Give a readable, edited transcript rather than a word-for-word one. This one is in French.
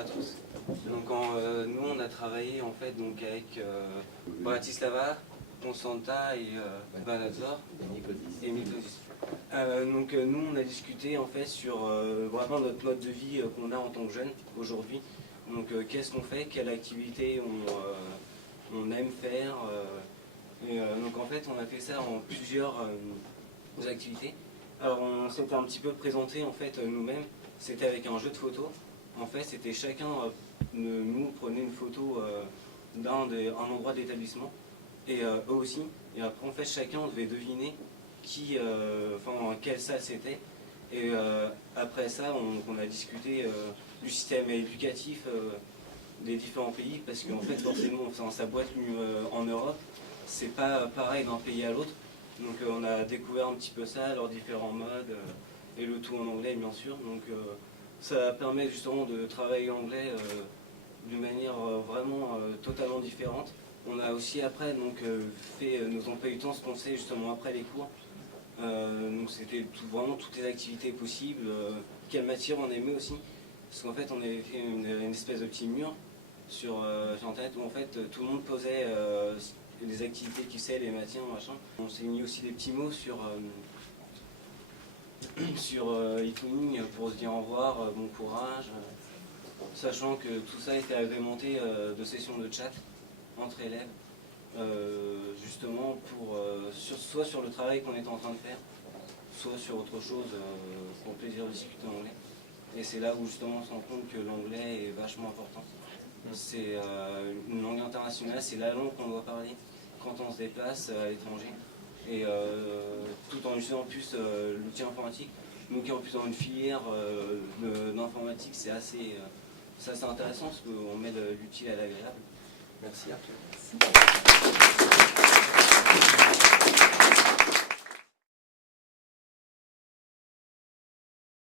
à tous. Donc nous on a travaillé en fait donc avec Bratislava, Constanta et Banazor et Mykosis. Donc nous on a discuté en fait sur vraiment notre mode de vie qu'on a en tant que jeunes aujourd'hui. Donc qu'est-ce qu'on fait, quelle activité on aime faire. Donc en fait on a fait ça en plusieurs activités. Alors on s'était un petit peu présenté en fait nous-mêmes, c'était avec un jeu de photos. En fait c'était chacun nous prenait une photo d'un endroit d'établissement et eux aussi. Et après en fait chacun devait deviner quelle salle c'était. Et après ça on a discuté du système éducatif des différents pays parce qu'en fait forcément ça boîte en Europe, c'est pas pareil d'un pays à l'autre. Donc on a découvert un petit peu ça, leurs différents modes, et le tout en anglais bien sûr. Donc ça permet justement de travailler l'anglais d'une manière vraiment totalement différente. On a aussi après donc, fait nos emplois du temps, ce qu'on sait justement après les cours. Donc c'était vraiment toutes les activités possibles, quelle matière on aimait aussi. Parce qu'en fait on avait fait une espèce de petit mur sur internet où en fait tout le monde posait les activités qu'il sait, les matières, machin. On s'est mis aussi des petits mots sur e-twinning pour se dire au revoir, bon courage, sachant que tout ça était agrémenté de sessions de chat entre élèves, justement soit sur le travail qu'on était en train de faire, soit sur autre chose pour le plaisir de discuter en anglais. Et c'est là où justement on se rend compte que l'anglais est vachement important. C'est une langue internationale, c'est la langue qu'on doit parler quand on se déplace à l'étranger. Et tout en utilisant en plus l'outil informatique. Nous qui en plus dans une filière d'informatique, c'est assez intéressant parce qu'on met l'utile à l'agréable. Merci Arthur.